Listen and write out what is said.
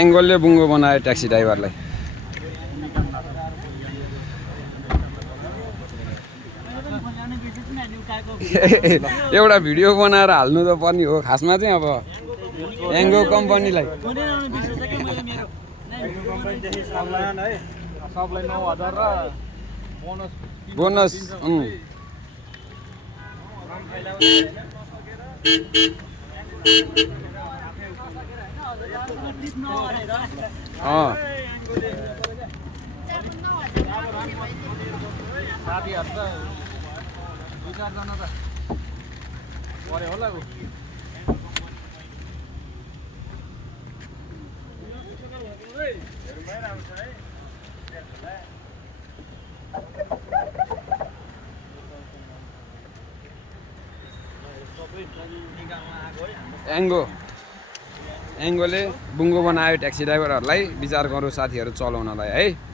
एङ्गलले बुङ्गो बनायो ट्याक्सी ड्राइभरलाई। एउटा भिडियो बनाएर हाल्नु त पर्ने हो खासमा चाहिँ अब एङ्गो कम्पनीलाई। सबलाई 9000 र बोनस साथीहरु त 2-4 जना त परे होला उ। एङ्गोले बुङ्गो बनायो ट्याक्सी ड्राइभरहरूलाई। विचार गरौँ साथीहरू चलाउनलाई है।